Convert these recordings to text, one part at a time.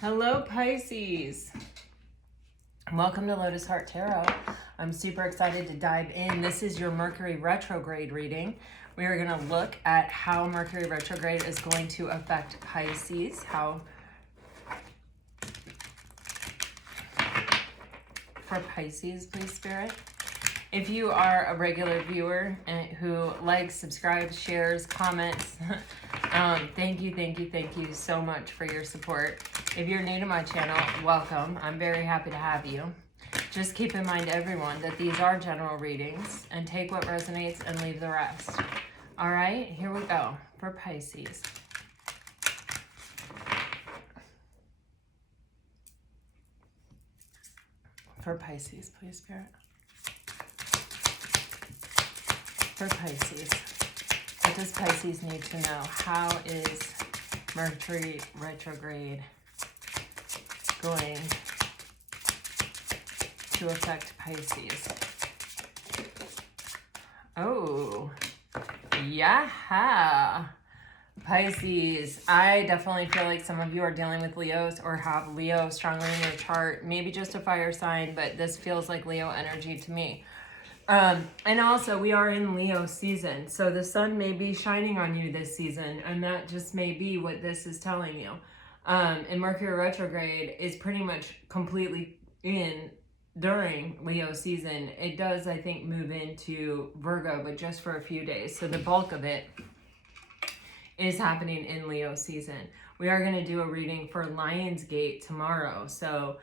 Hello, Pisces. Welcome to Lotus Heart Tarot. I'm super excited to dive in. This is your Mercury retrograde reading. We are going to look at how Mercury retrograde is going to affect Pisces. For Pisces, please, Spirit. If you are a regular viewer who likes, subscribes, shares, comments, thank you so much for your support. If you're new to my channel, welcome. I'm very happy to have you. Just keep in mind, everyone, that these are general readings, and take what resonates and leave the rest. All right, here we go for Pisces. For Pisces, please, Spirit. For Pisces, what does Pisces need to know? How is Mercury retrograde going to affect Pisces? Oh, yeah. Pisces, I definitely feel like some of you are dealing with Leos or have Leo strongly in your chart. Maybe just a fire sign, but this feels like Leo energy to me. And also, we are in Leo season, so the sun may be shining on you this season, and that just may be what this is telling you. And Mercury retrograde is pretty much completely in during Leo season. It does, I think, move into Virgo, but just for a few days. So the bulk of it is happening in Leo season. We are going to do a reading for Lionsgate tomorrow. So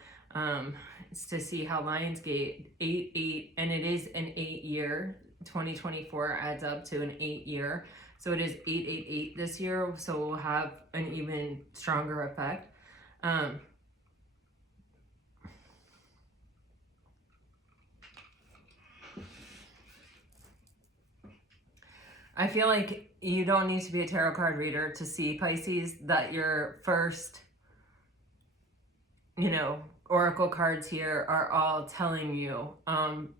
it's to see how Lionsgate 8 and it is an 8-year. 2024 adds up to an 8-year. So it is 888 this year. So we'll have an even stronger effect. I feel like you don't need to be a tarot card reader to see, Pisces, that your first, oracle cards here are all telling you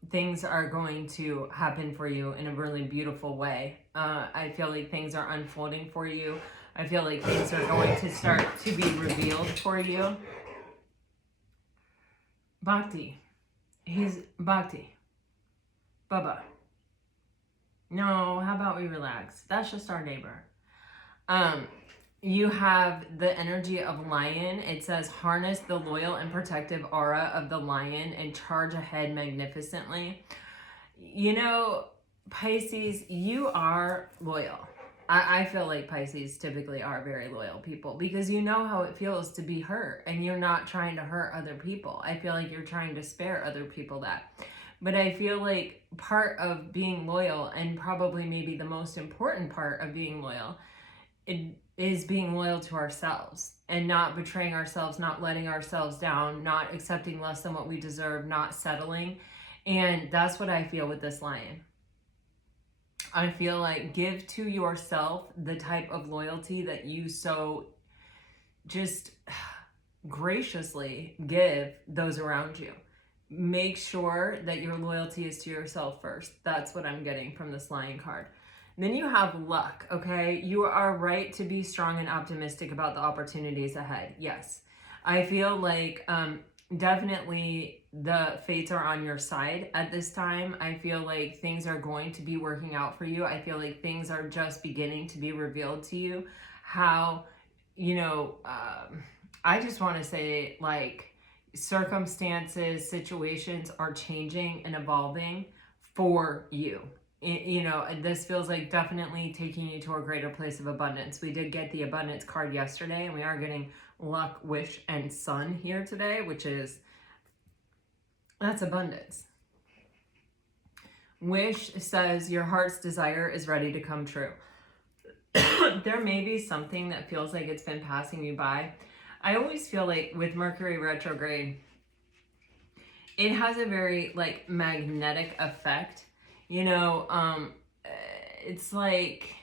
things are going to happen for you in a really beautiful way. I feel like things are unfolding for you. I feel like things are going to start to be revealed for you. Bhakti. He's Bhakti. Bubba. No, how about we relax? That's just our neighbor. You have the energy of lion. It says, harness the loyal and protective aura of the lion and charge ahead magnificently. Pisces, you are loyal. I feel like Pisces typically are very loyal people because you know how it feels to be hurt and you're not trying to hurt other people. I feel like you're trying to spare other people that. But I feel like part of being loyal, and probably maybe the most important part of being loyal, is being loyal to ourselves and not betraying ourselves, not letting ourselves down, not accepting less than what we deserve, not settling. And that's what I feel with this lion. I feel like give to yourself the type of loyalty that you so just graciously give those around you. Make sure that your loyalty is to yourself first. That's what I'm getting from this lion card. Then you have luck, okay? You are right to be strong and optimistic about the opportunities ahead. Yes. I feel like definitely the fates are on your side at this time. I feel like things are going to be working out for you. I feel like things are just beginning to be revealed to you. How, I just want to say, like, circumstances, situations are changing and evolving for you. This feels like definitely taking you to a greater place of abundance. We did get the abundance card yesterday, and we are getting luck, wish, and sun here today, that's abundance. Wish says your heart's desire is ready to come true. There may be something that feels like it's been passing you by. I always feel like with Mercury retrograde, it has a very magnetic effect. It's like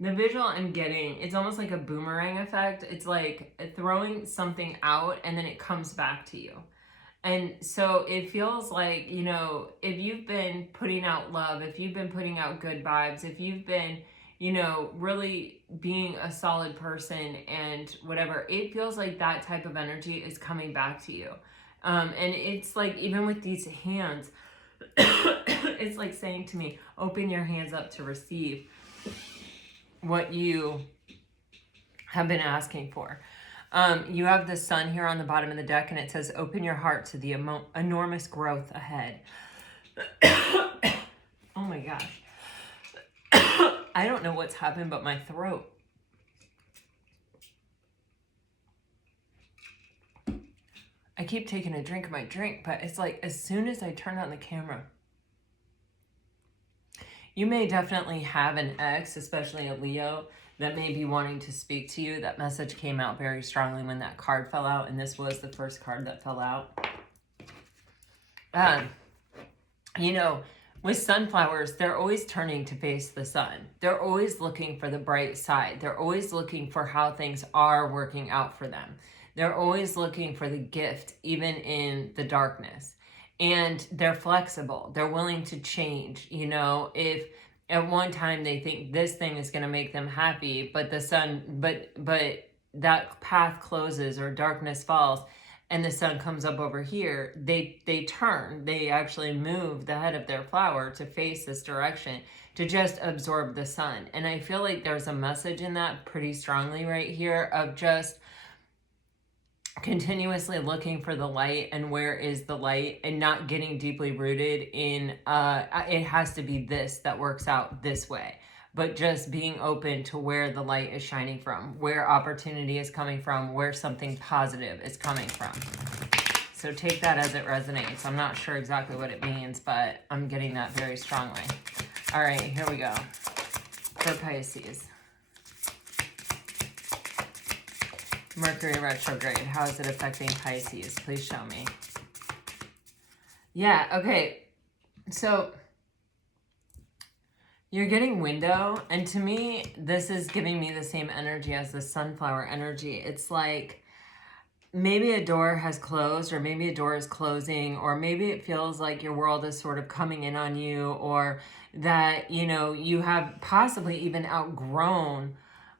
the visual I'm getting, it's almost like a boomerang effect. It's like throwing something out and then it comes back to you. And so it feels like, if you've been putting out love, if you've been putting out good vibes, if you've been, you know, really being a solid person and whatever. It feels like that type of energy is coming back to you. And it's like, even with these hands, it's like saying to me, open your hands up to receive what you have been asking for. You have the sun here on the bottom of the deck, and it says, open your heart to the enormous growth ahead. Oh my gosh. I don't know what's happened, but my throat. I keep taking a drink of my drink, but it's like as soon as I turn on the camera. You may definitely have an ex, especially a Leo, that may be wanting to speak to you. That message came out very strongly when that card fell out, and this was the first card that fell out. You know, with sunflowers, they're always turning to face the sun. They're always looking for the bright side. They're always looking for how things are working out for them. They're always looking for the gift, even in the darkness. And they're flexible. They're willing to change. You know, if at one time they think this thing is going to make them happy, but the sun, but that path closes or darkness falls, and the sun comes up over here, they turn. They actually move the head of their flower to face this direction to just absorb the sun. And I feel like there's a message in that pretty strongly right here of just continuously looking for the light and where is the light, and not getting deeply rooted in it has to be this that works out this way, but just being open to where the light is shining from, where opportunity is coming from, where something positive is coming from. So take that as it resonates. I'm not sure exactly what it means, but I'm getting that very strongly. All right, here we go for Pisces. Mercury retrograde, how is it affecting Pisces? Please show me. Yeah, okay. So you're getting window, and to me, this is giving me the same energy as the sunflower energy. It's like maybe a door has closed, or maybe a door is closing, or maybe it feels like your world is sort of coming in on you, or that, you know, you have possibly even outgrown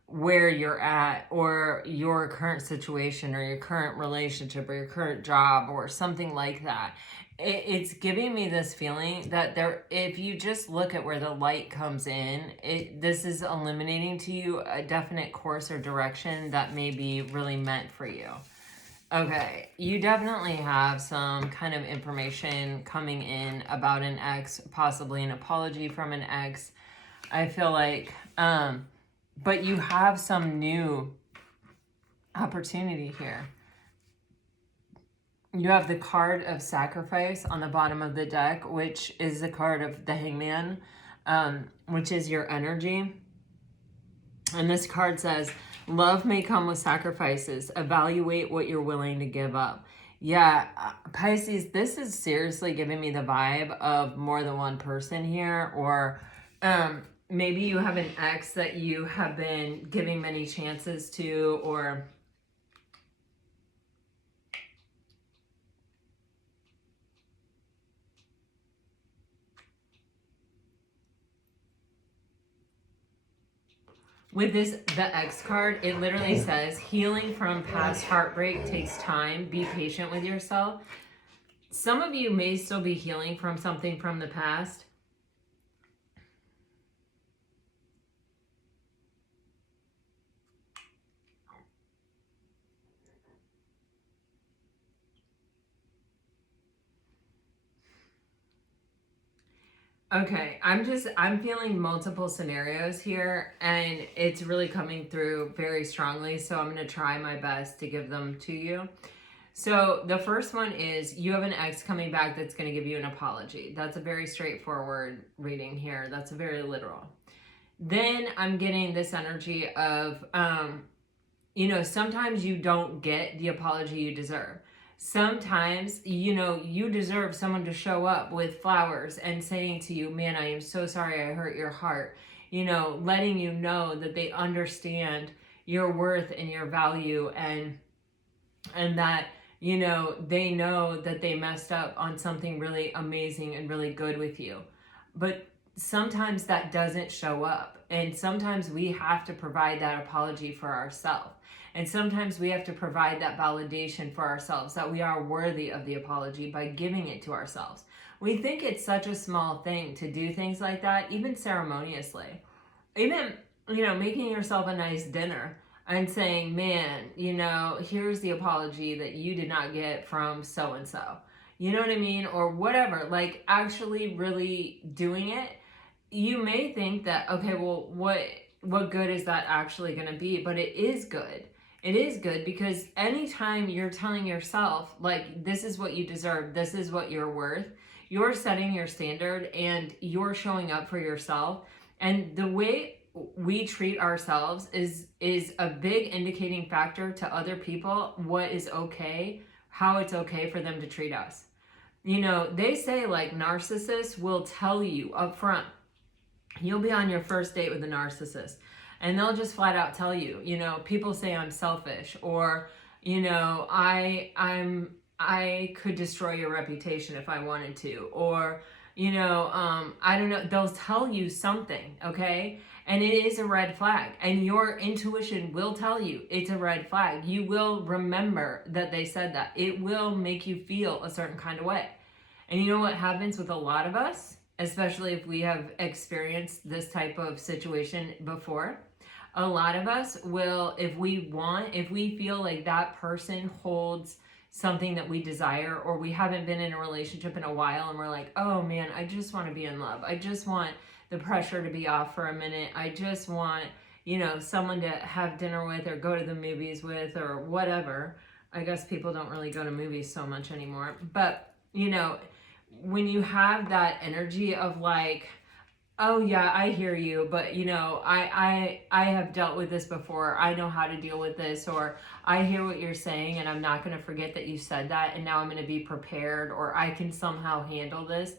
where you're at, or your current situation, or your current relationship, or your current job, or something like that. It's giving me this feeling that there, if you just look at where the light comes in, this is eliminating to you a definite course or direction that may be really meant for you. Okay, you definitely have some kind of information coming in about an ex, possibly an apology from an ex. I feel like, but you have some new opportunity here. You have the card of sacrifice on the bottom of the deck, which is the card of the Hangman, which is your energy. And this card says, love may come with sacrifices. Evaluate what you're willing to give up. Yeah, Pisces, this is seriously giving me the vibe of more than one person here, or maybe you have an ex that you have been giving many chances to, or with this, the X card, it literally says, healing from past heartbreak takes time. Be patient with yourself. Some of you may still be healing from something from the past. Okay, I'm feeling multiple scenarios here, and it's really coming through very strongly, so I'm going to try my best to give them to you. So the first one is, you have an ex coming back that's going to give you an apology. That's a very straightforward reading here. That's very literal. Then I'm getting this energy of, you know, sometimes you don't get the apology you deserve. Sometimes, you know, you deserve someone to show up with flowers and saying to you, man, I am so sorry I hurt your heart. You know, letting you know that they understand your worth and your value, and that, you know, they know that they messed up on something really amazing and really good with you. But sometimes that doesn't show up. And sometimes we have to provide that apology for ourselves. And sometimes we have to provide that validation for ourselves that we are worthy of the apology by giving it to ourselves. We think it's such a small thing to do things like that, even ceremoniously. Even, making yourself a nice dinner and saying, man, here's the apology that you did not get from so and so. You know what I mean? Or whatever. Like, actually really doing it. You may think that, okay, well, what good is that actually going to be? But it is good. It is good, because anytime you're telling yourself, like, this is what you deserve, this is what you're worth, you're setting your standard and you're showing up for yourself. And the way we treat ourselves is a big indicating factor to other people what is okay, how it's okay for them to treat us. They say, like, narcissists will tell you up front. You'll be on your first date with a narcissist and they'll just flat out tell you, people say I'm selfish, or, I could destroy your reputation if I wanted to, or, I don't know, they'll tell you something, okay? And it is a red flag, and your intuition will tell you it's a red flag. You will remember that they said that. It will make you feel a certain kind of way. And you know what happens with a lot of us, especially if we have experienced this type of situation before? A lot of us will, if we feel like that person holds something that we desire, or we haven't been in a relationship in a while and we're like, oh man, I just want to be in love. I just want the pressure to be off for a minute. I just want, someone to have dinner with or go to the movies with or whatever. I guess people don't really go to movies so much anymore. But, when you have that energy of like, oh yeah, I hear you, but I have dealt with this before. I know how to deal with this, or I hear what you're saying and I'm not going to forget that you said that, and now I'm going to be prepared, or I can somehow handle this.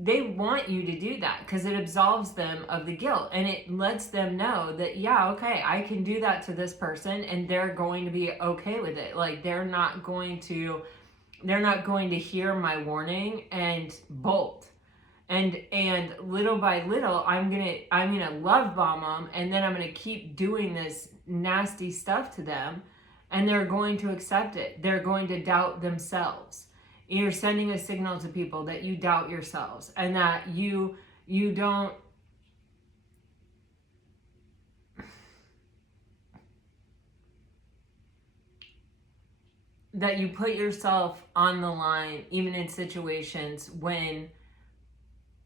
They want you to do that because it absolves them of the guilt, and it lets them know that, yeah, okay, I can do that to this person and they're going to be okay with it. Like, they're not going to hear my warning and bolt. And little by little, I'm gonna love bomb them, and then I'm gonna keep doing this nasty stuff to them, and they're going to accept it. They're going to doubt themselves. You're sending a signal to people that you doubt yourselves, and that you don't. That you put yourself on the line, even in situations when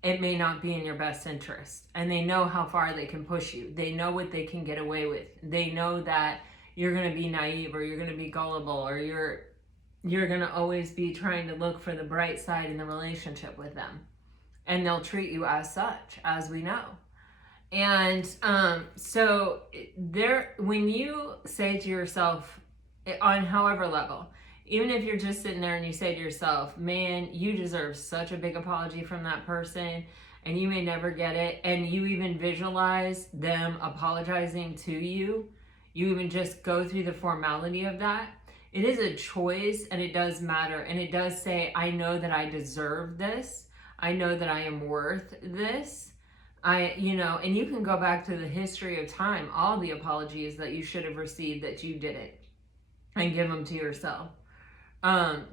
it may not be in your best interest. And they know how far they can push you. They know what they can get away with. They know that you're going to be naive, or you're going to be gullible, or you're going to always be trying to look for the bright side in the relationship with them. And they'll treat you as such, as we know. And so when you say to yourself, on however level, even if you're just sitting there and you say to yourself, man, you deserve such a big apology from that person, and you may never get it, and you even visualize them apologizing to you, you even just go through the formality of that, it is a choice, and it does matter, and it does say, I know that I deserve this, I know that I am worth this, and you can go back to the history of time, all the apologies that you should have received that you didn't, and give them to yourself.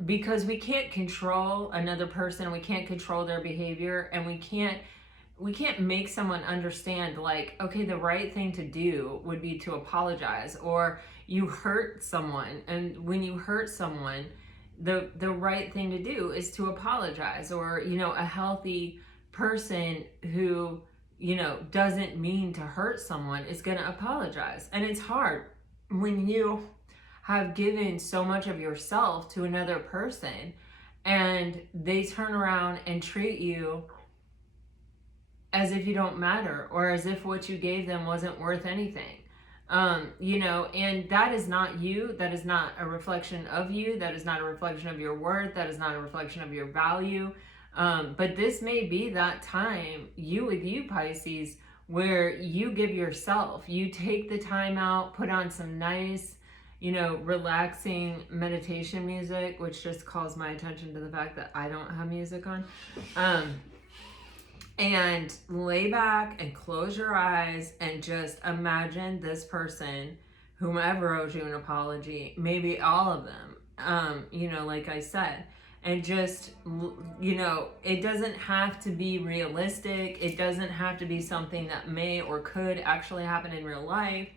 Because we can't control another person, we can't control their behavior, and we can't make someone understand, like, okay, the right thing to do would be to apologize, or you hurt someone, and when you hurt someone, the right thing to do is to apologize, or a healthy person who doesn't mean to hurt someone is going to apologize. And it's hard when you have given so much of yourself to another person and they turn around and treat you as if you don't matter, or as if what you gave them wasn't worth anything. And that is not you. That is not a reflection of you. That is not a reflection of your worth. That is not a reflection of your value. But this may be that time, with you, Pisces, where you give yourself, you take the time out, put on some nice, relaxing meditation music, which just calls my attention to the fact that I don't have music on. and lay back and close your eyes and just imagine this person, whomever owes you an apology, maybe all of them, you know, like I said, and just, you know, it doesn't have to be realistic. It doesn't have to be something that may or could actually happen in real life,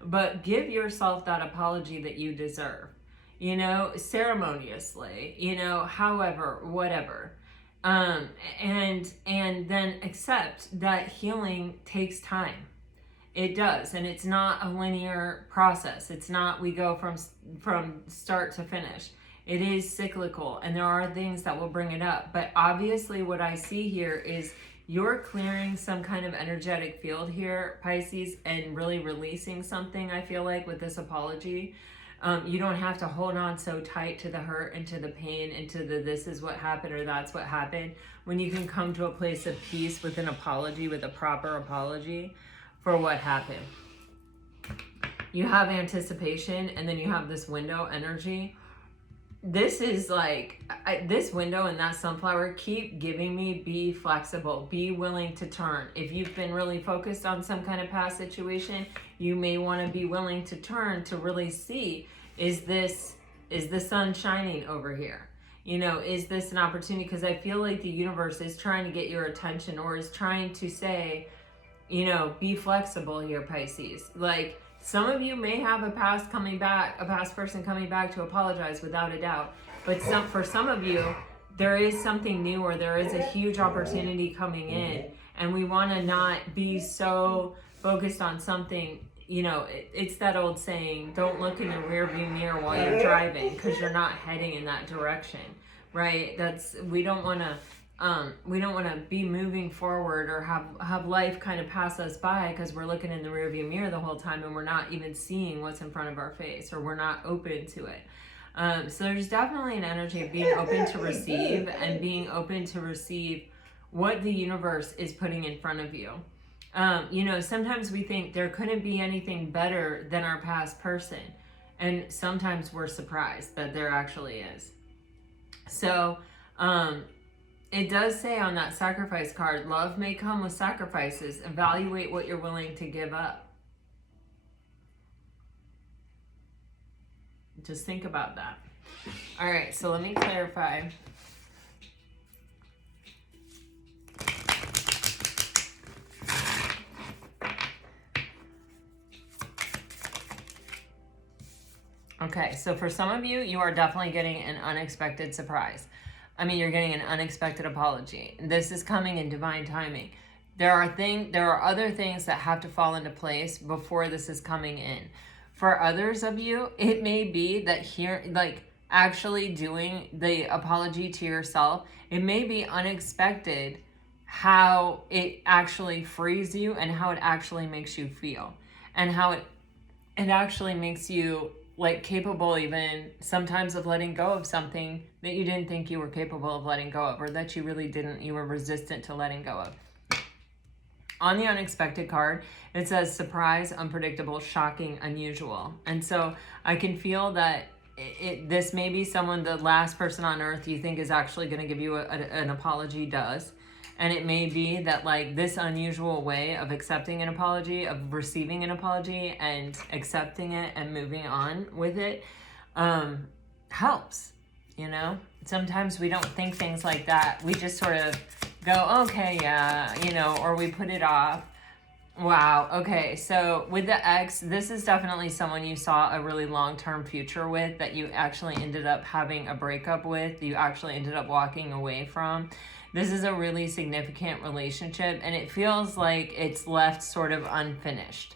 but give yourself that apology that you deserve, you know, ceremoniously, you know, however, whatever. And then accept that healing takes time. It does, and it's not a linear process. It's not we go from start to finish. It is cyclical, and there are things that will bring it up. But obviously what I see here is you're clearing some kind of energetic field here, Pisces, and really releasing something, I feel like, with this apology. You don't have to hold on so tight to the hurt and to the pain and to the this is what happened or that's what happened, when you can come to a place of peace with an apology, with a proper apology for what happened. You have anticipation, and then you have this window energy. This is like, this window and that sunflower keep giving me be flexible, be willing to turn. If you've been really focused on some kind of past situation, you may want to be willing to turn to really see, is the sun shining over here? You know, is this an opportunity? Because I feel like the universe is trying to get your attention, or is trying to say, you know, be flexible here, Pisces. Like, some of you may have a past person coming back to apologize, without a doubt. But for some of you, there is something new, or there is a huge opportunity coming in. And we want to not be so focused on something, you know, it's that old saying, don't look in the rearview mirror while you're driving, because you're not heading in that direction, right? We don't want to be moving forward or have life kind of pass us by because we're looking in the rearview mirror the whole time, and we're not even seeing what's in front of our face, or we're not open to it. So there's definitely an energy of being open to receive, and being open to receive what the universe is putting in front of you. You know, sometimes we think there couldn't be anything better than our past person, and sometimes we're surprised that there actually is. So, it does say on that sacrifice card, love may come with sacrifices. Evaluate what you're willing to give up. Just think about that. All right, so let me clarify. Okay, so for some of you, you are definitely getting an unexpected surprise. I mean, you're getting an unexpected apology. This is coming in divine timing. There are other things that have to fall into place before this is coming in. For others of you, it may be that here, like actually doing the apology to yourself, it may be unexpected how it actually frees you, and how it actually makes you feel, and how it actually makes you like capable even sometimes of letting go of something that you didn't think you were capable of letting go of, or that you really didn't, you were resistant to letting go of. On the unexpected card, it says surprise, unpredictable, shocking, unusual. And so I can feel that this may be someone, the last person on earth you think is actually going to give you an apology does. And it may be that like this unusual way of accepting an apology, of receiving an apology and accepting it and moving on with it, helps, you know? Sometimes we don't think things like that. We just sort of go, okay, yeah, you know, or we put it off. Wow, okay, so with the ex, this is definitely someone you saw a really long-term future with, that you actually ended up having a breakup with, you actually ended up walking away from. This is a really significant relationship, and it feels like it's left sort of unfinished.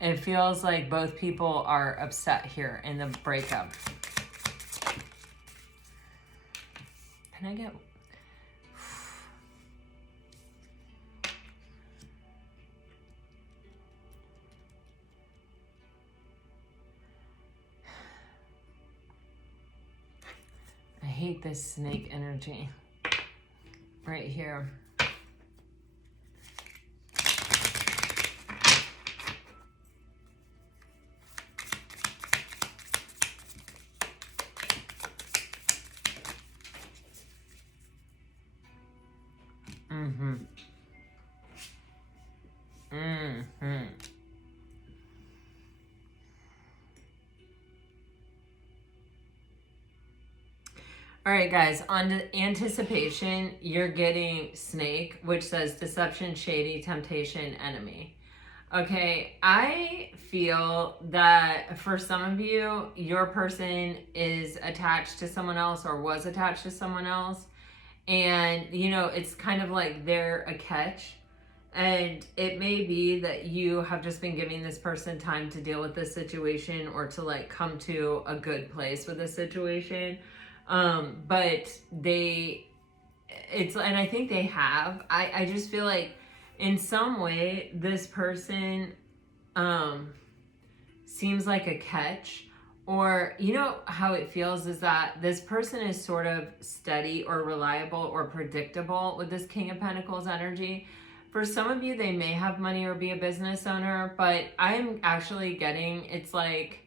It feels like both people are upset here in the breakup. Can I get... I hate this snake energy right here. All right, guys, on to anticipation, you're getting snake, which says deception, shady, temptation, enemy. Okay, I feel that for some of you, your person is attached to someone else or was attached to someone else. And, you know, it's kind of like they're a catch. And it may be that you have just been giving this person time to deal with this situation or to like come to a good place with this situation. But and I think they have. I just feel like in some way this person seems like a catch, or you know how it feels is that this person is sort of steady or reliable or predictable with this King of Pentacles energy. For some of you, they may have money or be a business owner, but I'm actually getting, it's like,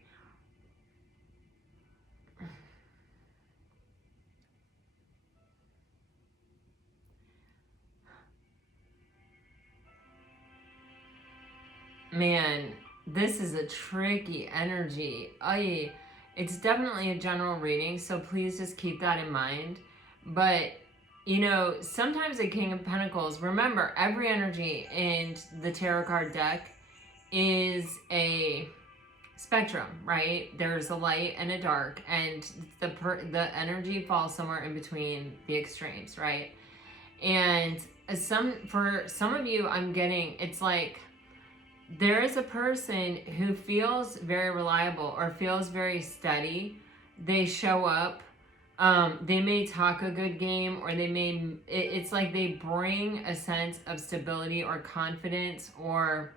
man, this is a tricky energy. It's definitely a general reading, so please just keep that in mind. But, you know, sometimes the King of Pentacles, remember, every energy in the tarot card deck is a spectrum, right? There's a light and a dark, and the energy falls somewhere in between the extremes, right? And for some of you, I'm getting, it's like there is a person who feels very reliable or feels very steady. They show up. They may talk a good game, or it's like they bring a sense of stability or confidence or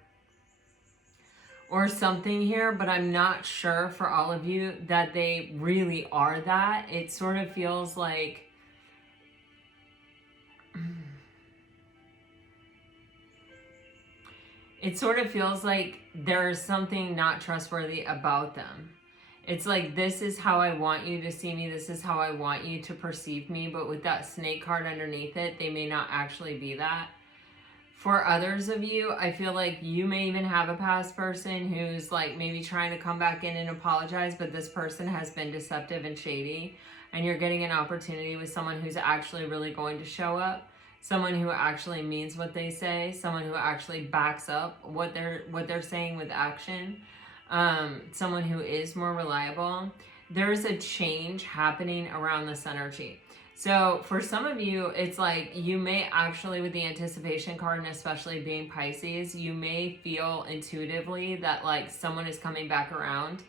something here, but I'm not sure for all of you that they really are that. It sort of feels like there's something not trustworthy about them. It's like, this is how I want you to see me. This is how I want you to perceive me. But with that snake card underneath it, they may not actually be that. For others of you, I feel like you may even have a past person who's like maybe trying to come back in and apologize, but this person has been deceptive and shady, and you're getting an opportunity with someone who's actually really going to show up, someone who actually means what they say, someone who actually backs up what they're saying with action, someone who is more reliable. There's a change happening around this energy. So for some of you, it's like you may actually, with the anticipation card, and especially being Pisces, you may feel intuitively that like someone is coming back around.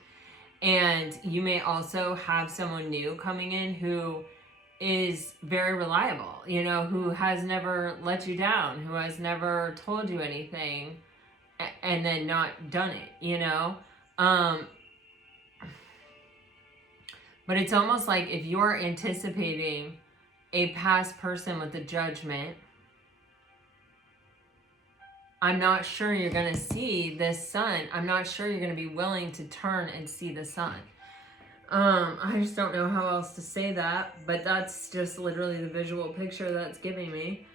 And you may also have someone new coming in who is very reliable, you know, who has never let you down, who has never told you anything and then not done it, you know? But it's almost like if you're anticipating a past person with a judgment, I'm not sure you're going to see this sun. I'm not sure you're going to be willing to turn and see the sun. I just don't know how else to say that, but that's just literally the visual picture that's giving me.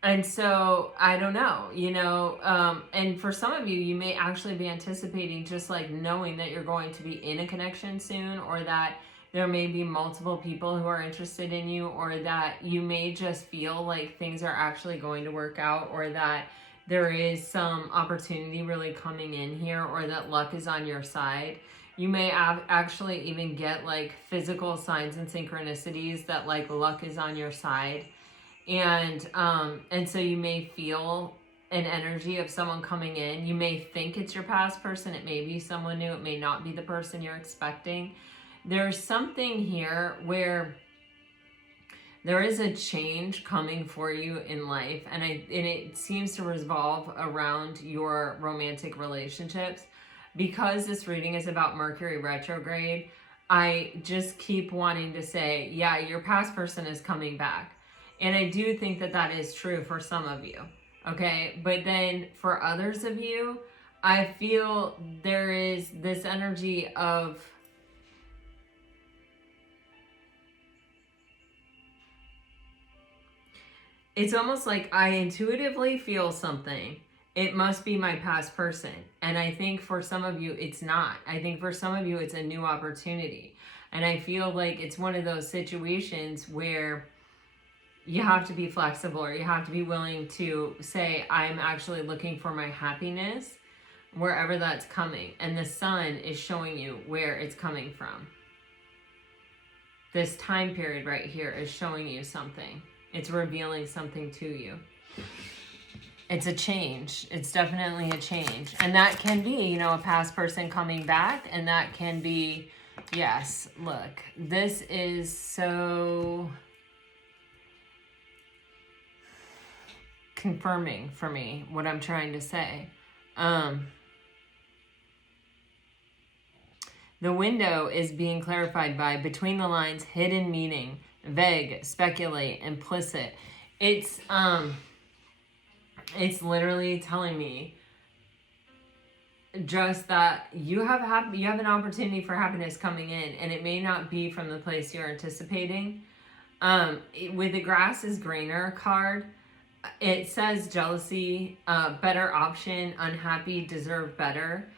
And so I don't know, you know, and for some of you, you may actually be anticipating just like knowing that you're going to be in a connection soon, or that there may be multiple people who are interested in you, or that you may just feel like things are actually going to work out, or that there is some opportunity really coming in here, or that luck is on your side. You may actually even get like physical signs and synchronicities that like luck is on your side. And so you may feel an energy of someone coming in. You may think it's your past person. It may be someone new. It may not be the person you're expecting. There's something here where there is a change coming for you in life. And it seems to revolve around your romantic relationships. Because this reading is about Mercury retrograde, I just keep wanting to say, yeah, your past person is coming back. And I do think that that is true for some of you, okay? But then for others of you, I feel there is this energy of it's almost like I intuitively feel something. It must be my past person. And I think for some of you, it's not. I think for some of you, it's a new opportunity. And I feel like it's one of those situations where you have to be flexible, or you have to be willing to say, I'm actually looking for my happiness wherever that's coming. And the sun is showing you where it's coming from. This time period right here is showing you something. It's revealing something to you. It's a change. It's definitely a change. And that can be, you know, a past person coming back. And that can be, yes, look, this is so confirming for me what I'm trying to say. The window is being clarified by between the lines, hidden meaning, vague, speculate, implicit. It's literally telling me just that you have an opportunity for happiness coming in, and it may not be from the place you're anticipating. With the grass is greener card, it says jealousy, better option, unhappy, deserve better.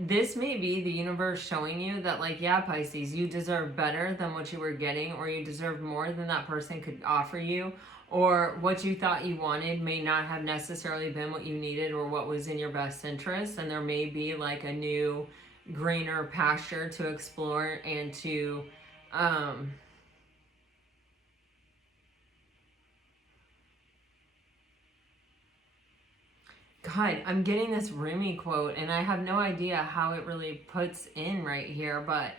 This may be the universe showing you that, like, yeah, Pisces, you deserve better than what you were getting, or you deserve more than that person could offer you, or what you thought you wanted may not have necessarily been what you needed or what was in your best interest. And there may be like a new greener pasture to explore and to God, I'm getting this Rumi quote, and I have no idea how it really puts in right here, but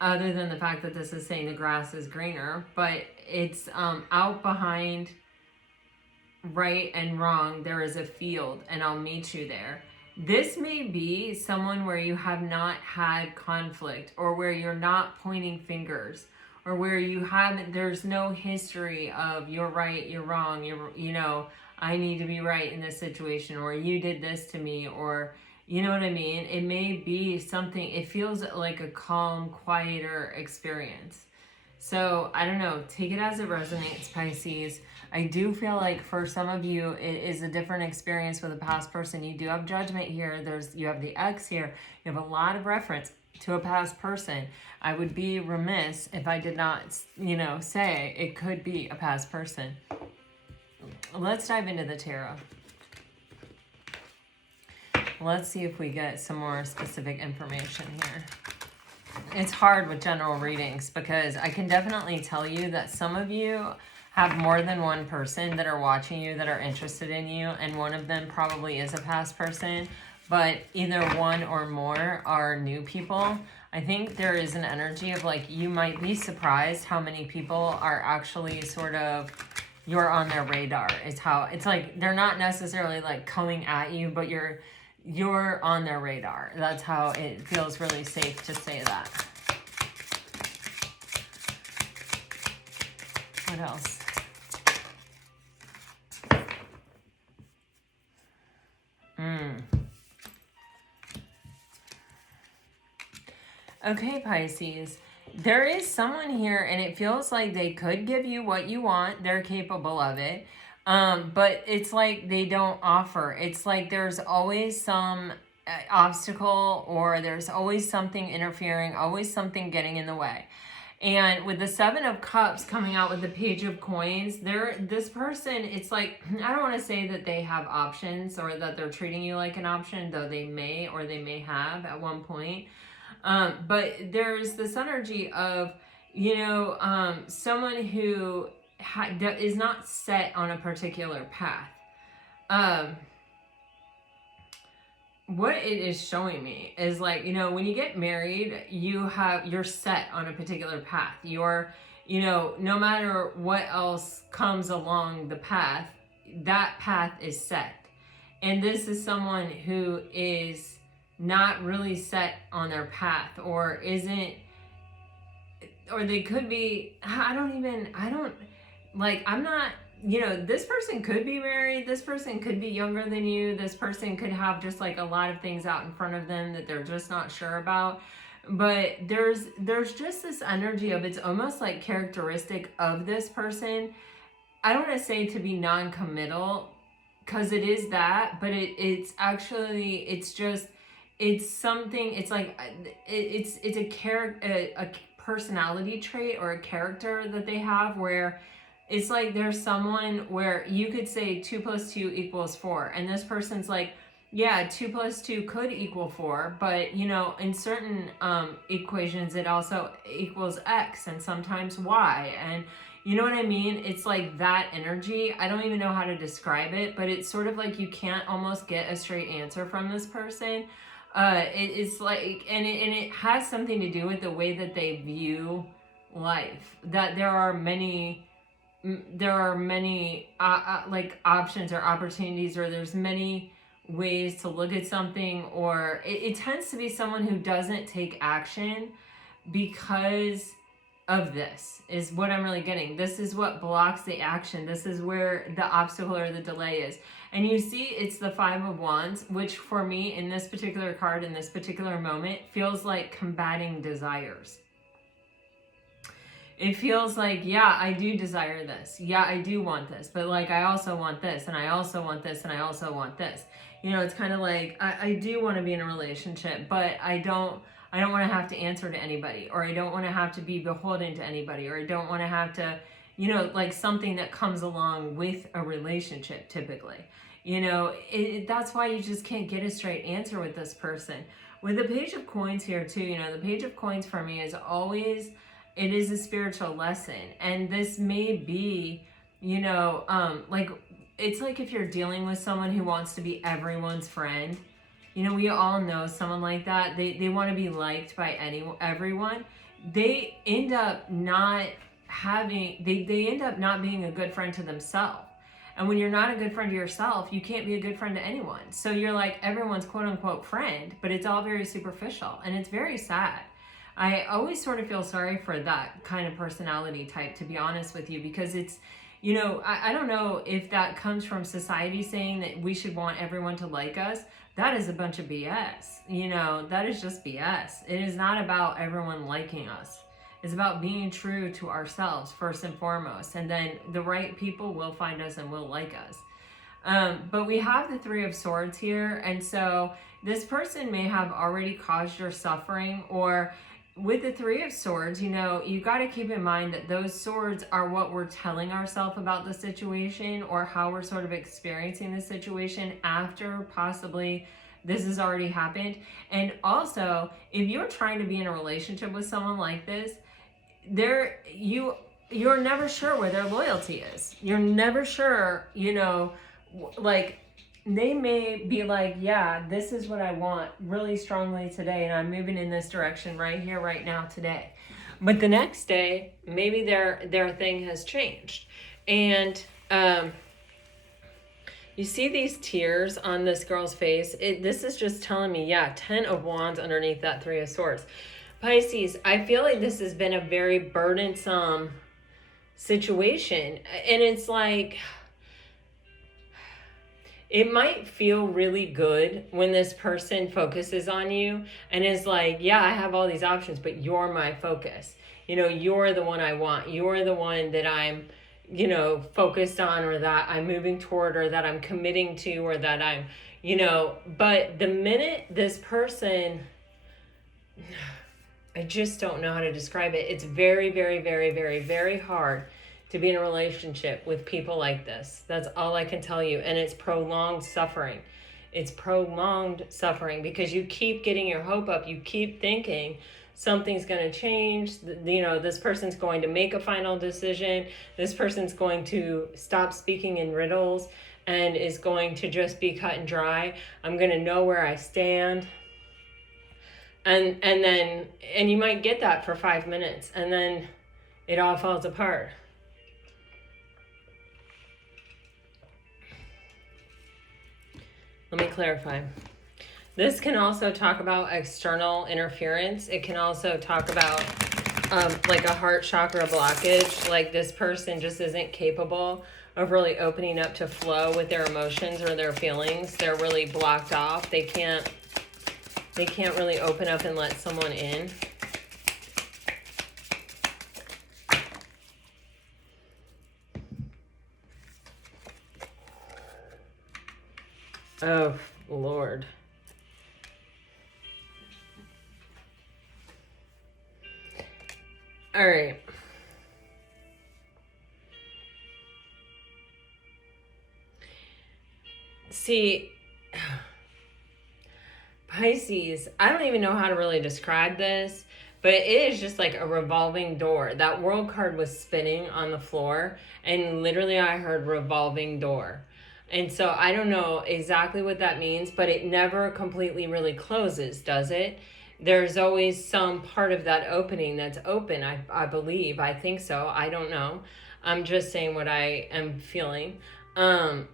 other than the fact that this is saying the grass is greener, but it's out behind right and wrong, there is a field, and I'll meet you there. This may be someone where you have not had conflict, or where you're not pointing fingers, or where you haven't, there's no history of you're right, you're wrong, you know, I need to be right in this situation, or you did this to me, or you know what I mean? It may be something, it feels like a calm, quieter experience. So I don't know, take it as it resonates, Pisces. I do feel like for some of you, it is a different experience with a past person. You do have judgment here. You have the X here. You have a lot of reference to a past person. I would be remiss if I did not, you know, say it could be a past person. Let's dive into the tarot. Let's see if we get some more specific information here. It's hard with general readings because I can definitely tell you that some of you have more than one person that are watching you, that are interested in you, and one of them probably is a past person, but either one or more are new people. I think there is an energy of like, you might be surprised how many people are actually sort of, you're on their radar. It's like they're not necessarily like coming at you, but you're on their radar. That's how it feels really safe to say that. What else? Okay, Pisces. There is someone here, and it feels like they could give you what you want. They're capable of it. But it's like they don't offer. It's like there's always some obstacle, or there's always something interfering, always something getting in the way. And with the Seven of Cups coming out with the Page of Coins, this person, it's like, I don't want to say that they have options or that they're treating you like an option, though they may or they may have at one point. But there's this energy of, you know, someone who is not set on a particular path. What it is showing me is like, you know, when you get married, you're set on a particular path. You're, you know, no matter what else comes along the path, that path is set. And this is someone who is not really set on their path, or isn't, or they could be, I'm not, you know, this person could be married, this person could be younger than you, this person could have just like a lot of things out in front of them that they're just not sure about. But there's just this energy of, it's almost like characteristic of this person. I don't want to say to be non-committal, because it is that, but it's actually, it's just, it's something, it's like, it's a personality trait or a character that they have where it's like there's someone where you could say 2 + 2 = 4, and this person's like, yeah, 2 + 2 could equal 4, but you know, in certain equations it also equals X and sometimes Y, and you know what I mean? It's like that energy. I don't even know how to describe it, but it's sort of like you can't almost get a straight answer from this person. It's like, and it has something to do with the way that they view life. That there are many like options or opportunities, or there's many ways to look at something, or it tends to be someone who doesn't take action because of this is what I'm really getting. This is what blocks the action. This is where the obstacle or the delay is. And you see, it's the 5 of Wands, which for me in this particular card, in this particular moment, feels like combating desires. It feels like, yeah, I do desire this. Yeah, I do want this. But like, I also want this, and I also want this, and I also want this. You know, it's kind of like, I do want to be in a relationship, but I don't want to have to answer to anybody, or I don't want to have to be beholden to anybody, or I don't want to have to, you know, like something that comes along with a relationship typically. You know, that's why you just can't get a straight answer with this person. With the Page of Coins here too, you know, the Page of Coins for me is always, it is a spiritual lesson. And this may be, you know, like, it's like if you're dealing with someone who wants to be everyone's friend. You know, we all know someone like that. They want to be liked by everyone. They end up not having, they end up not being a good friend to themselves. And when you're not a good friend to yourself, you can't be a good friend to anyone. So you're like everyone's quote unquote friend, but it's all very superficial, and it's very sad. I always sort of feel sorry for that kind of personality type, to be honest with you, because it's, you know, I don't know if that comes from society saying that we should want everyone to like us. That is a bunch of BS. You know, that is just BS. It is not about everyone liking us. It's about being true to ourselves first and foremost. And then the right people will find us and will like us. But we have the 3 of Swords here. And so this person may have already caused your suffering, or with the 3 of Swords, you know, you got to keep in mind that those swords are what we're telling ourselves about the situation, or how we're sort of experiencing the situation after possibly this has already happened. And also, if you're trying to be in a relationship with someone like this, you're never sure where their loyalty is. You're never sure, you know, like, they may be like, yeah, this is what I want really strongly today, and I'm moving in this direction right here, right now, today. But the next day, maybe their thing has changed. And you see these tears on this girl's face. This is just telling me, yeah, 10 of Wands underneath that 3 of Swords. Pisces, I feel like this has been a very burdensome situation. And it's like, it might feel really good when this person focuses on you and is like, yeah, I have all these options, but you're my focus. You know, you're the one I want. You're the one that I'm, you know, focused on, or that I'm moving toward, or that I'm committing to, or that I'm, you know, but the minute this person, I just don't know how to describe it. It's very, very, very, very, very hard to be in a relationship with people like this. That's all I can tell you. And it's prolonged suffering. It's prolonged suffering because you keep getting your hope up. You keep thinking something's going to change. You know, this person's going to make a final decision. This person's going to stop speaking in riddles and is going to just be cut and dry. I'm going to know where I stand. And you might get that for 5 minutes, and then it all falls apart. Let me clarify. This can also talk about external interference. It can also talk about like a heart chakra blockage. Like this person just isn't capable of really opening up to flow with their emotions or their feelings. They're really blocked off. They can't really open up and let someone in. Oh, Lord. All right. See, Pisces, I don't even know how to really describe this, but it is just like a revolving door. That world card was spinning on the floor, and literally I heard revolving door. And so I don't know exactly what that means, but it never completely really closes, does it? There's always some part of that opening that's open, I believe. I think so. I don't know. I'm just saying what I am feeling. And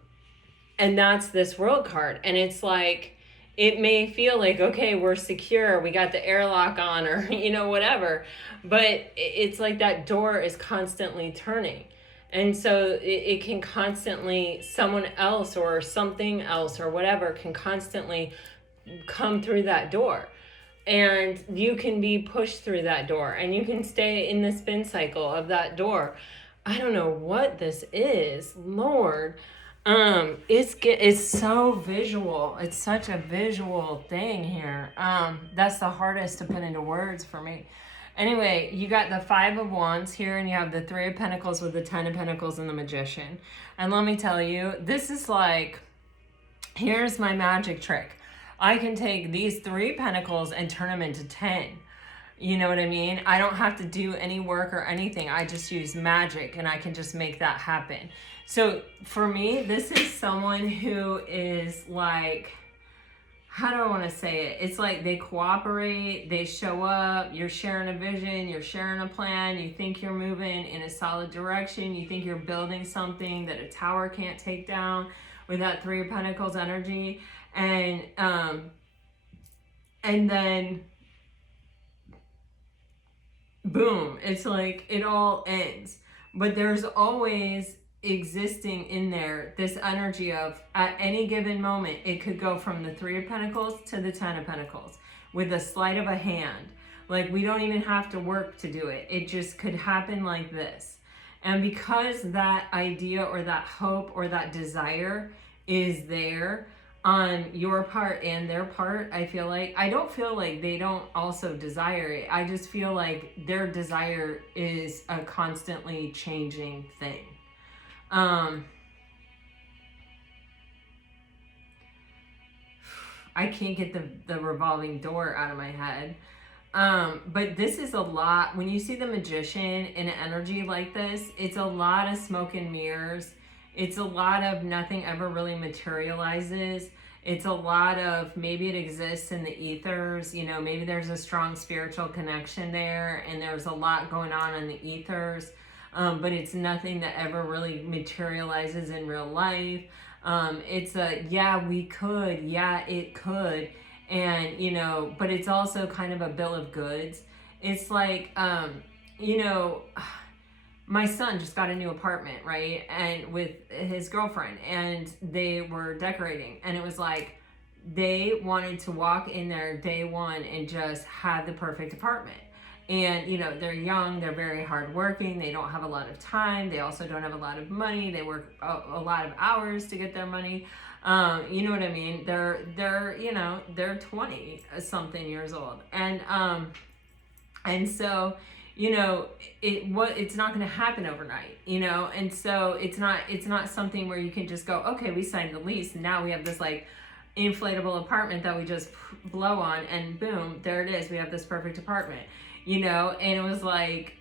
that's this world card. And it's like, it may feel like, okay, we're secure, we got the airlock on, or, whatever. But it's like that door is constantly turning. And so it can constantly, someone else or something else or whatever can constantly come through that door. And you can be pushed through that door, and you can stay in the spin cycle of that door. I don't know what this is, Lord. It's so visual. It's such a visual thing here. That's the hardest to put into words for me. Anyway, you got the 5 of Wands here, and you have the 3 of Pentacles with the 10 of Pentacles and the Magician. And let me tell you, this is like, here's my magic trick. I can take these 3 pentacles and turn them into 10. You know what I mean? I don't have to do any work or anything. I just use magic, and I can just make that happen. So for me, this is someone who is like, how do I want to say it? It's like they cooperate, they show up, you're sharing a vision, you're sharing a plan, you think you're moving in a solid direction, you think you're building something that a tower can't take down with that 3 of Pentacles energy. And then boom, it's like it all ends. But there's always existing in there this energy of, at any given moment, it could go from the 3 of Pentacles to the 10 of Pentacles with a sleight of a hand. Like, we don't even have to work to do it. It just could happen like this. And because that idea or that hope or that desire is there on your part and their part, I don't feel like they don't also desire it. I just feel like their desire is a constantly changing thing. I can't get the revolving door out of my head. But this is a lot. When you see the Magician in an energy like this, it's a lot of smoke and mirrors. It's a lot of nothing ever really materializes. It's a lot of, maybe it exists in the ethers, maybe there's a strong spiritual connection there, and there's a lot going on in the ethers, but it's nothing that ever really materializes in real life. It's a, yeah, we could, yeah, it could, and, but it's also kind of a bill of goods. It's like, my son just got a new apartment, right? And with his girlfriend, and they were decorating, and it was like, they wanted to walk in there day one and just have the perfect apartment. And, they're young, they're very hardworking, they don't have a lot of time, they also don't have a lot of money, they work a lot of hours to get their money. You know what I mean? They're 20 something years old. And so, it's not going to happen overnight, and so it's not something where you can just go, okay, we signed the lease, and now we have this like inflatable apartment that we just blow on, and boom, there it is, we have this perfect apartment, and it was like,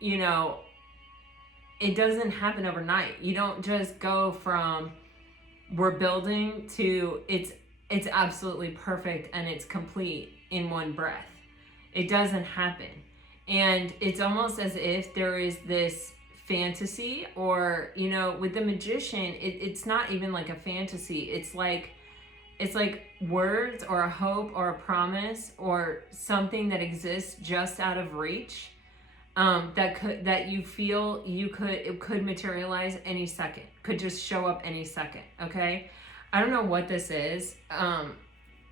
it doesn't happen overnight. You don't just go from we're building to it's absolutely perfect and it's complete in one breath. It doesn't happen. And it's almost as if there is this fantasy, or, with the Magician, it's not even like a fantasy. It's like words or a hope or a promise or something that exists just out of reach, that you feel it could materialize any second, could just show up any second. Okay. I don't know what this is. I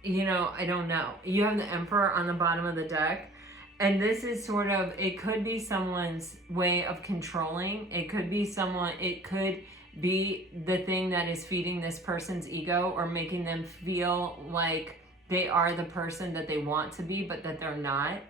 don't know. You have the Emperor on the bottom of the deck. And this is sort of, it could be someone's way of controlling. It could be the thing that is feeding this person's ego, or making them feel like they are the person that they want to be, but that they're not.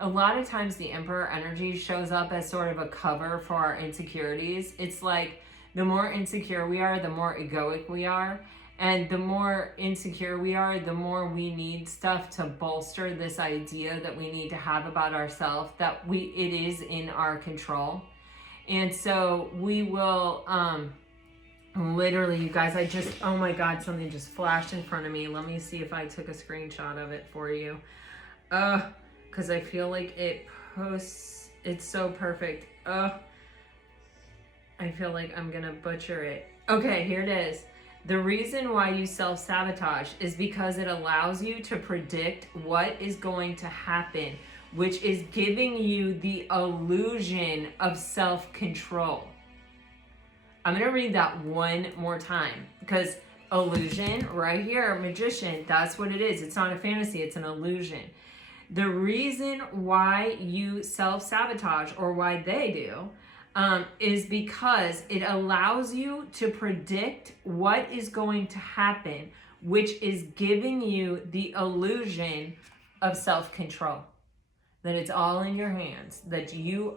a lot of times the Emperor energy shows up as sort of a cover for our insecurities. It's like the more insecure we are, the more egoic we are. And the more insecure we are, the more we need stuff to bolster this idea that we need to have about ourselves, that it is in our control. And so we will, literally, you guys, oh my God, something just flashed in front of me. Let me see if I took a screenshot of it for you. Because I feel like it's so perfect. I feel like I'm gonna butcher it. Okay, here it is. The reason why you self-sabotage is because it allows you to predict what is going to happen, which is giving you the illusion of self-control. I'm going to read that one more time, because illusion right here, magician, that's what it is. It's not a fantasy, it's an illusion. The reason why you self-sabotage, or why they do, is because it allows you to predict what is going to happen, which is giving you the illusion of self-control. That it's all in your hands, that you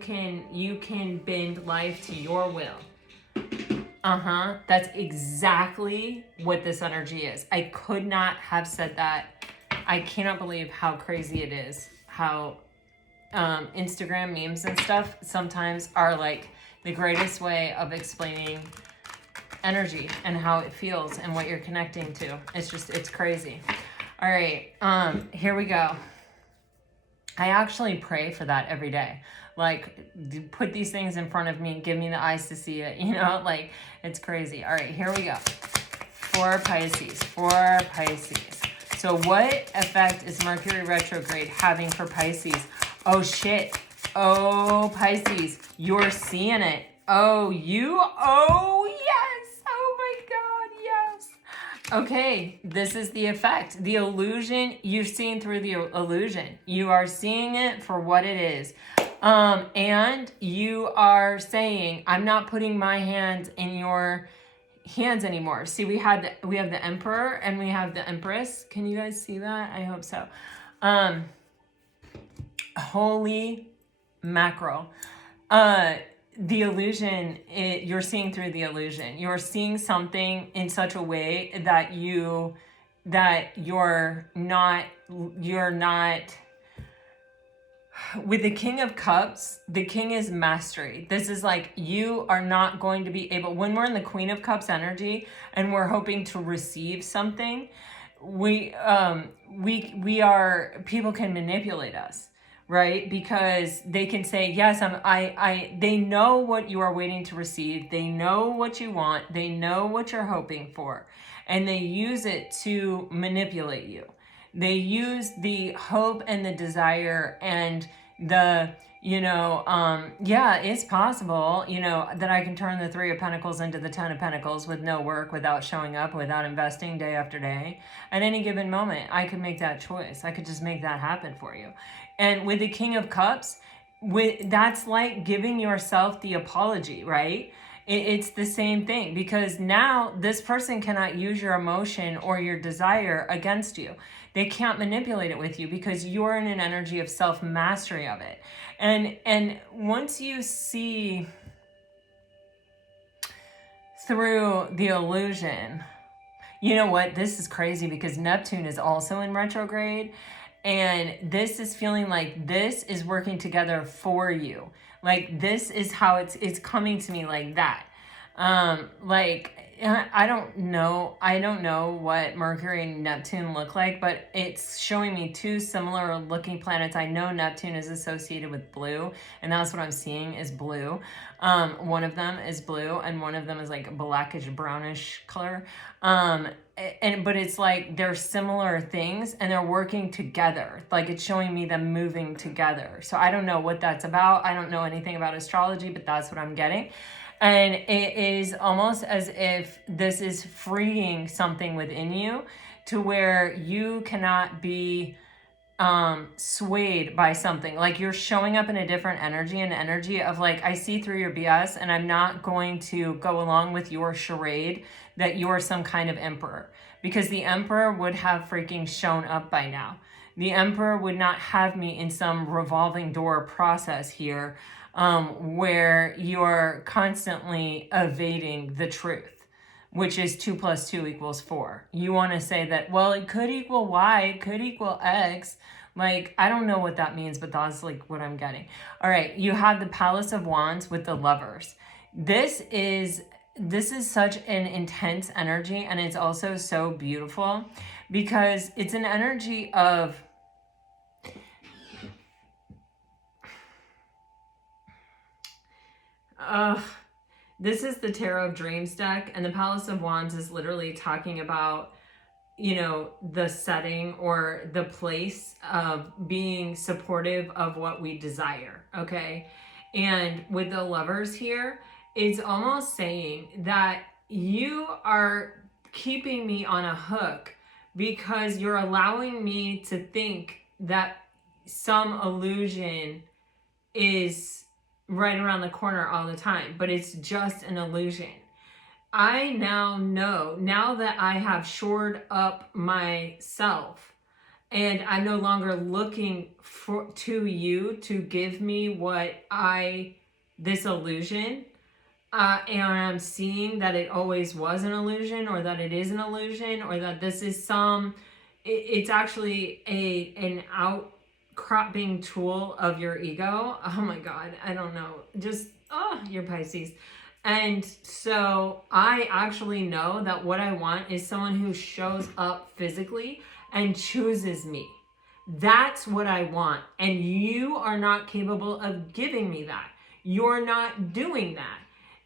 can bend life to your will. That's exactly what this energy is. I could not have said that. I cannot believe how crazy it is, how Instagram memes and stuff sometimes are like the greatest way of explaining energy and how it feels and what you're connecting to. It's crazy. All right, here we go. I actually pray for that every day. Like, put these things in front of me and give me the eyes to see it, like, it's crazy. All right, here we go. For Pisces. So what effect is Mercury retrograde having for Pisces? Oh, shit. Oh, Pisces, you're seeing it. Oh, yes. Oh, my God, yes. Okay, this is the effect. The illusion, you're seeing through the illusion. You are seeing it for what it is. And you are saying, I'm not putting my hands in your hands anymore. See, we have the Emperor and we have the Empress. Can you guys see that? I hope so. Holy mackerel. The illusion, you're seeing through the illusion. You're seeing something in such a way that you're not, with the King of Cups, the King is mastery. This is like, you are not going to be able, when we're in the Queen of Cups energy and we're hoping to receive something, people can manipulate us. Right? Because they can say, yes, they know what you are waiting to receive. They know what you want. They know what you're hoping for. And they use it to manipulate you. They use the hope and the desire and the, it's possible, that I can turn the 3 of Pentacles into the 10 of Pentacles with no work, without showing up, without investing day after day. At any given moment, I could make that choice. I could just make that happen for you. And with the King of Cups, that's like giving yourself the apology, right? It's the same thing, because now this person cannot use your emotion or your desire against you. They can't manipulate it with you because you're in an energy of self-mastery of it. And once you see through the illusion, you know what? This is crazy because Neptune is also in retrograde. And this is feeling like this is working together for you. Like, this is how it's coming to me like that. I don't know what Mercury and Neptune look like, but it's showing me 2 similar looking planets. I know Neptune is associated with blue, and that's what I'm seeing is blue. One of them is blue, and one of them is like a blackish brownish color. But it's like they're similar things and they're working together. Like, it's showing me them moving together. So I don't know what that's about. I don't know anything about astrology, but that's what I'm getting. And it is almost as if this is freeing something within you to where you cannot be swayed by something. Like, you're showing up in a different energy, an energy of like, I see through your BS and I'm not going to go along with your charade that you're some kind of emperor, because the emperor would have freaking shown up by now. The Emperor would not have me in some revolving door process here, where you're constantly evading the truth, which is 2 + 2 = 4. You want to say that, well, it could equal Y, it could equal X. Like, I don't know what that means, but that's like what I'm getting. All right, you have the Palace of Wands with the Lovers. This is such an intense energy, and it's also so beautiful because it's an energy of this is the Tarot of Dreams deck, and the Palace of Wands is literally talking about, you know, the setting or the place of being supportive of what we desire, okay? And with the Lovers here, it's almost saying that you are keeping me on a hook because you're allowing me to think that some illusion is right around the corner all the time, but it's just an illusion. I now know, now that I have shored up myself and I'm no longer looking to you to give me this illusion, and I'm seeing that it always was an illusion, or that it is an illusion, or that this is it's actually an outcropping tool of your ego. Oh my God, I don't know. Just, you're Pisces. And so I actually know that what I want is someone who shows up physically and chooses me. That's what I want. And you are not capable of giving me that. You're not doing that.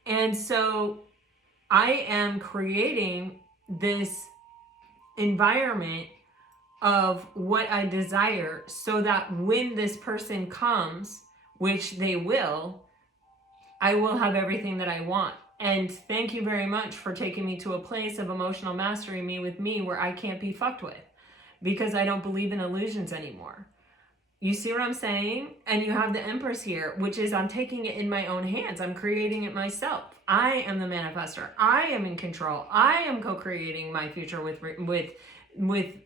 And so I am creating this environment of what I desire so that when this person comes, which they will, I will have everything that I want. And thank you very much for taking me to a place of emotional mastery, with me, where I can't be fucked with because I don't believe in illusions anymore. You see what I'm saying? And you have the Empress here, which is I'm taking it in my own hands. I'm creating it myself. I am the manifestor. I am in control. I am co-creating my future with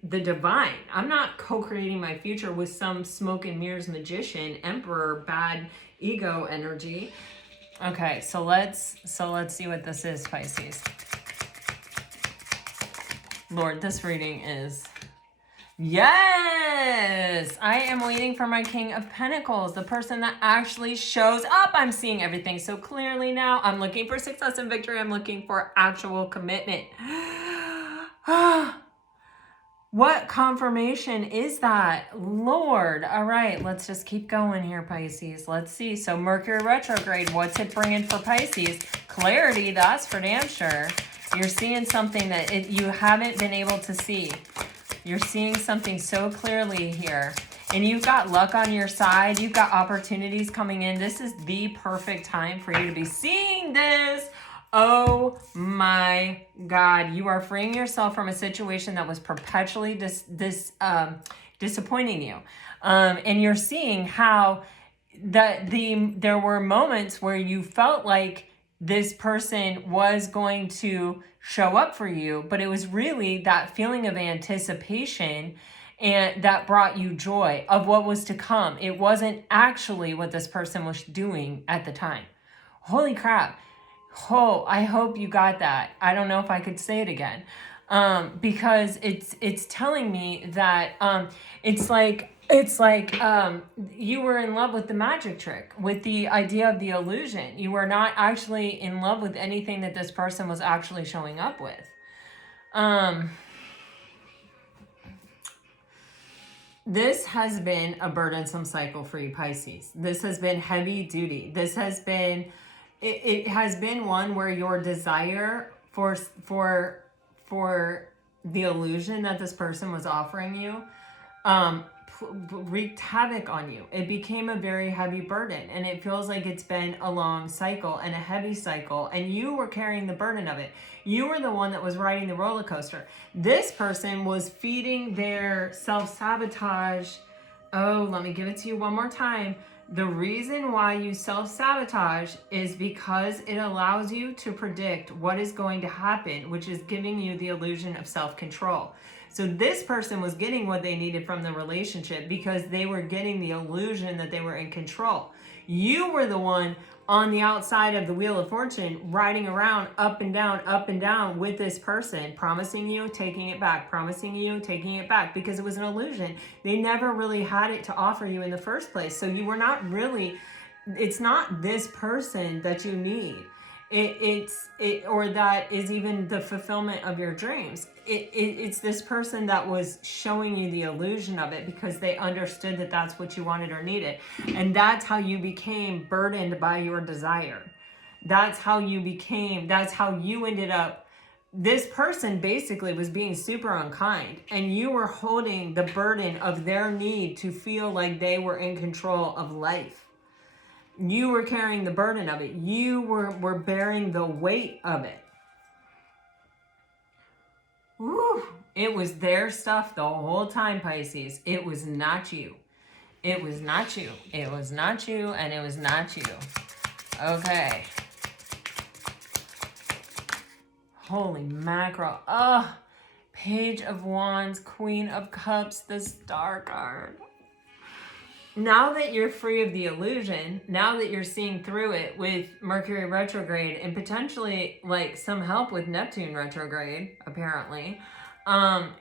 the divine. I'm not co-creating my future with some smoke and mirrors magician, emperor, bad ego energy. Okay, so let's see what this is, Pisces. Lord, this reading is, yes, I am waiting for my King of Pentacles, the person that actually shows up. I'm seeing everything so clearly now. I'm looking for success and victory. I'm looking for actual commitment. What confirmation is that, Lord? All right, let's just keep going here, Pisces. Let's see. So Mercury retrograde, what's it bringing for Pisces? Clarity, that's for damn sure. You're seeing something that you haven't been able to see. You're seeing something so clearly here. And you've got luck on your side. You've got opportunities coming in. This is the perfect time for you to be seeing this. Oh my God. You are freeing yourself from a situation that was perpetually disappointing you. And you're seeing how there were moments where you felt like this person was going to show up for you, but it was really that feeling of anticipation and that brought you joy of what was to come. It wasn't actually what this person was doing at the time. Holy crap. Oh, I hope you got that. I don't know if I could say it again. Because it's telling me that it's like you were in love with the magic trick, with the idea of the illusion. You were not actually in love with anything that this person was actually showing up with. This has been a burdensome cycle for you, Pisces. This has been heavy duty. This has been, it has been one where your desire for the illusion that this person was offering you wreaked havoc on you. It became a very heavy burden, and it feels like it's been a long cycle and a heavy cycle, and you were carrying the burden of it. You were the one that was riding the roller coaster. This person was feeding their self-sabotage. Oh, let me give it to you one more time. The reason why you self-sabotage is because it allows you to predict what is going to happen, which is giving you the illusion of self-control. So this person was getting what they needed from the relationship because they were getting the illusion that they were in control. You were the one on the outside of the Wheel of Fortune, riding around up and down with this person, promising you, taking it back, promising you, taking it back, because it was an illusion. They never really had it to offer you in the first place. So you were not really, it's not this person that you need. Or that is even the fulfillment of your dreams. It's this person that was showing you the illusion of it because they understood that that's what you wanted or needed. And that's how you became burdened by your desire. That's how you ended up. This person basically was being super unkind, and you were holding the burden of their need to feel like they were in control of life. You were carrying the burden of it. You were bearing the weight of it. Woo. It was their stuff the whole time, Pisces. It was not you. It was not you. It was not you, and it was not you. Okay. Holy mackerel. Ugh. Page of Wands, Queen of Cups, the Star card. Now that you're free of the illusion, now that you're seeing through it with Mercury retrograde and potentially like some help with Neptune retrograde, apparently,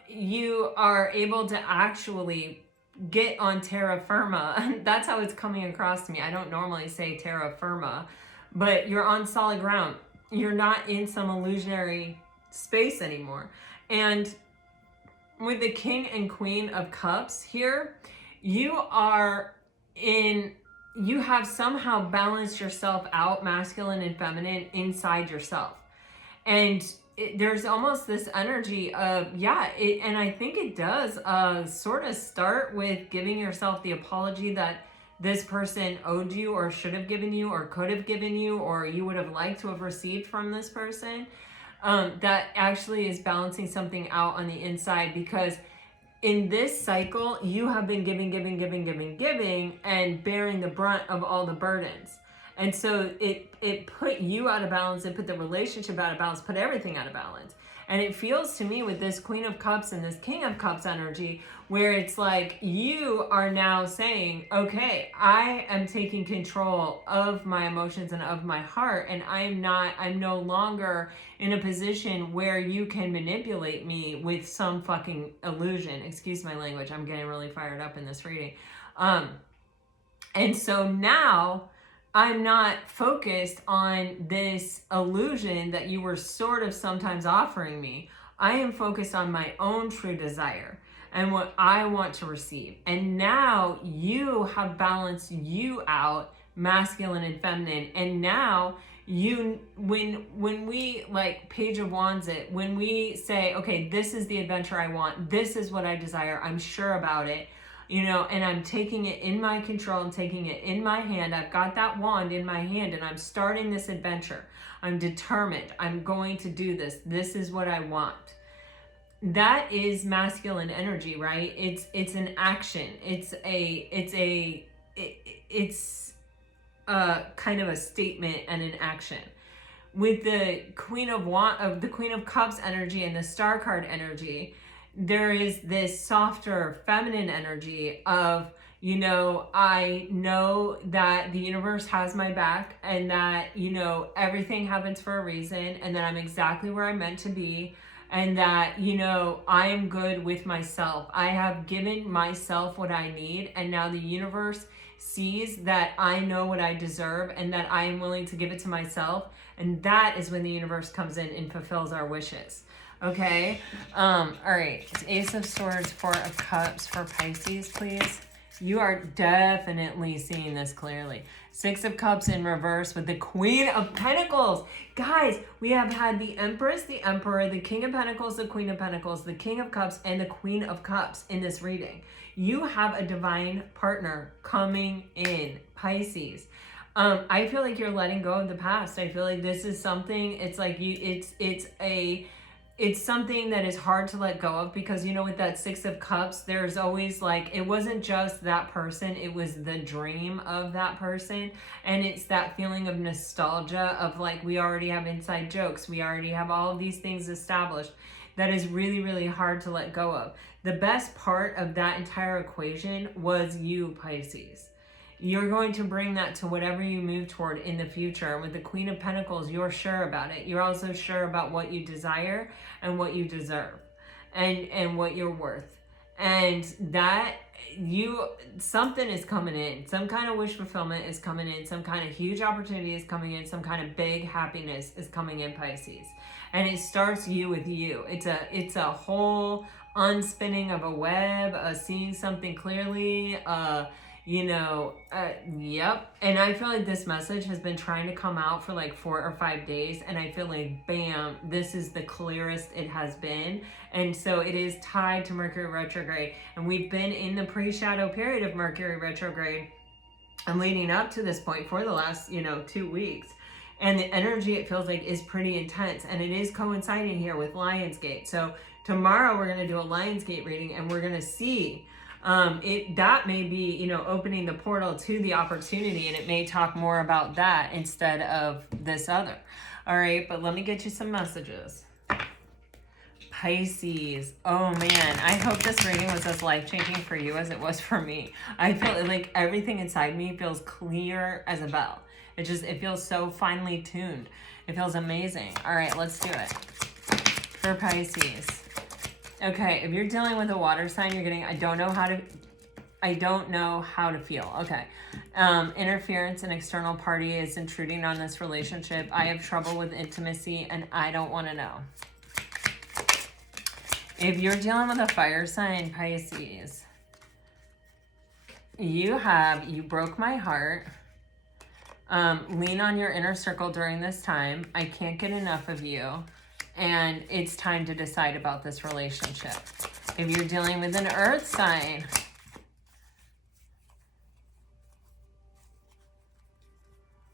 you are able to actually get on terra firma. That's how it's coming across to me. I don't normally say terra firma, but you're on solid ground. You're not in some illusionary space anymore. And with the King and Queen of Cups here, you have somehow balanced yourself out, masculine and feminine, inside yourself. And there's almost this energy of, and I think it does sort of start with giving yourself the apology that this person owed you or should have given you or could have given you or you would have liked to have received from this person. That actually is balancing something out on the inside, because in this cycle, you have been giving, and bearing the brunt of all the burdens. And so it put you out of balance, it put the relationship out of balance, put everything out of balance. And it feels to me with this Queen of Cups and this King of Cups energy, where it's like you are now saying, okay, I am taking control of my emotions and of my heart, and I'm no longer in a position where you can manipulate me with some fucking illusion. Excuse my language, I'm getting really fired up in this reading. And so now I'm not focused on this illusion that you were sort of sometimes offering me. I am focused on my own true desire and what I want to receive. And now you have balanced you out, masculine and feminine. And now when we like Page of Wands it, when we say, okay, this is the adventure I want, this is what I desire, I'm sure about it, and I'm taking it in my control, I'm taking it in my hand, I've got that wand in my hand, and I'm starting this adventure. I'm determined, I'm going to do this. This is what I want. That is masculine energy, right? It's an action. It's kind of a statement and an action. With the Queen of Cups energy and the Star card energy, there is this softer feminine energy of, I know that the universe has my back, and that, everything happens for a reason, and that I'm exactly where I'm meant to be, and that, I am good with myself. I have given myself what I need, and now the universe sees that I know what I deserve and that I am willing to give it to myself. And that is when the universe comes in and fulfills our wishes. Okay. All right. It's Ace of Swords, Four of Cups for Pisces, please. You are definitely seeing this clearly. Six of Cups in reverse with the Queen of Pentacles. Guys, we have had the Empress, the Emperor, the King of Pentacles, the Queen of Pentacles, the King of Cups, and the Queen of Cups in this reading. You have a divine partner coming in, Pisces. I feel like you're letting go of the past. I feel like this is something, it's like it's something that is hard to let go of, because with that Six of Cups, there's always like, it wasn't just that person, it was the dream of that person. And it's that feeling of nostalgia of like, we already have inside jokes, we already have all of these things established. that is really, really hard to let go of. The best part of that entire equation was you, Pisces. You're going to bring that to whatever you move toward in the future. With the Queen of Pentacles, you're sure about it. You're also sure about what you desire and what you deserve and what you're worth. And that something is coming in. Some kind of wish fulfillment is coming in. Some kind of huge opportunity is coming in. Some kind of big happiness is coming in, Pisces. And it starts you with you. It's a whole unspinning of a web, seeing something clearly, yep. And I feel like this message has been trying to come out for like 4 or 5 days, and I feel like, bam, this is the clearest it has been. And so it is tied to Mercury retrograde, and we've been in the pre-shadow period of Mercury retrograde and leading up to this point for the last 2 weeks. And the energy, it feels like, is pretty intense, and it is coinciding here with Lionsgate. So tomorrow we're going to do a Lionsgate reading, and we're going to see that may be, opening the portal to the opportunity, and it may talk more about that instead of this other. All right, but let me get you some messages. Pisces. Oh man, I hope this reading was as life-changing for you as it was for me. I feel like everything inside me feels clear as a bell. It feels so finely tuned. It feels amazing. All right, let's do it. For Pisces. Okay, if you're dealing with a water sign, you're getting, I don't know how to feel. Okay. Interference, an external party is intruding on this relationship. I have trouble with intimacy and I don't want to know. If you're dealing with a fire sign, Pisces, you broke my heart. Lean on your inner circle during this time. I can't get enough of you. And it's time to decide about this relationship. If you're dealing with an earth sign,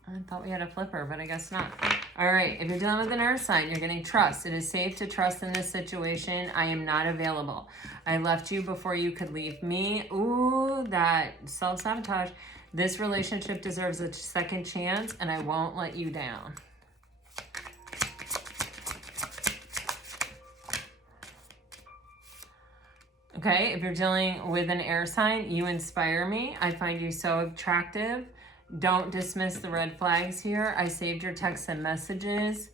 I thought we had a flipper, but I guess not. All right, if you're dealing with an earth sign, you're getting trust. It is safe to trust in this situation. I am not available. I left you before you could leave me. Ooh, that self-sabotage. This relationship deserves a second chance, and I won't let you down. Okay, if you're dealing with an air sign, you inspire me. I find you so attractive. Don't dismiss the red flags here. I saved your texts and messages.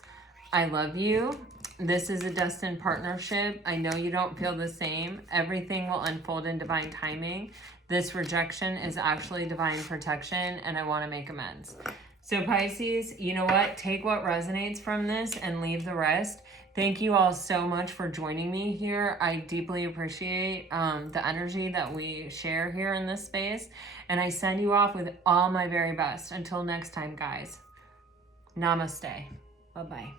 I love you. This is a destined partnership. I know you don't feel the same. Everything will unfold in divine timing. This rejection is actually divine protection, and I want to make amends. So Pisces, you know what? Take what resonates from this and leave the rest. Thank you all so much for joining me here. I deeply appreciate the energy that we share here in this space. And I send you off with all my very best. Until next time, guys. Namaste. Bye-bye.